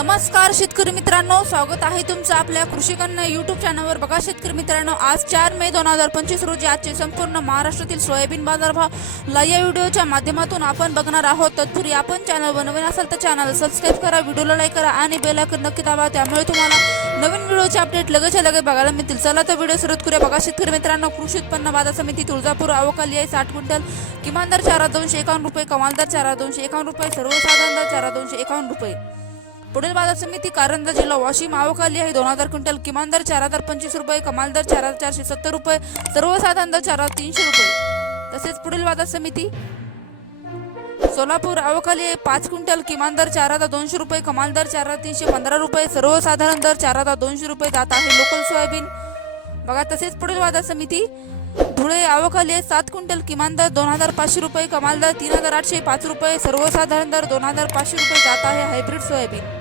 नमस्कार शेतकरी मित्रांनो स्वागत आहे तुमचं आपल्या कृषी कन्या युट्यूब चॅनलवर बघा शेतकरी मित्रांनो आज चार मे दोन हजार पंचवीस रोजी आजचे संपूर्ण महाराष्ट्रातील सोयाबीन बाजारभाव ला या व्हिडिओच्या माध्यमातून आपण बघणार आहोत. तत्पूर्वी आपण चॅनल नवीन असाल तर चॅनल सबस्क्राईब करा व्हिडिओला लाईक करा आणि बेल नक्की दाबा. त्यामुळे तुम्हाला नवीन व्हिडिओचे अपडेट लगेच बघायला मिळतील. चला तर व्हिडिओ सुरुवात करूया. बघा शेतकरी मित्रांनो कृषी उत्पन्न बाजार समिती तुळजापूर अवकाली आहे साठ क्विंटल. किमान दर चार दोनशे एकावन्न रुपये कमाल दर चार दोनशे एकावन्न रुपये सर्वसाधारण दर चार दोनशे एकावन्न रुपये. पुढील बाजार समिती कारंजा जिल्हा वाशिम आवकाली आहे. दोन हजार क्विंटल किमान दर चार हजार पंचवीस रुपये कमाल दर चार हजार चारशे सत्तर रुपये सर्वसाधारण दर चार हजार तीनशे रुपये. तसेच पुढील बाजार समिती सोलापूर अवकाली आहे. पाच क्विंटल किमान दर चार हजार दोनशे रुपये कमाल दर चार हजार तीनशे पंधरा रुपये सर्वसाधारण दर चार हजार दोनशे रुपये जात आहे लोकल सोयाबीन. बघा तसेच पुढील बाजार समिती धुळे आवकाली आहे. सात क्विंटल किमान दर दोन हजार पाचशे रुपये कमाल दर तीन हजार आठशे पाच रुपये सर्वसाधारण दर दोन हजार पाचशे रुपये जात आहे हायब्रिड सोयाबीन.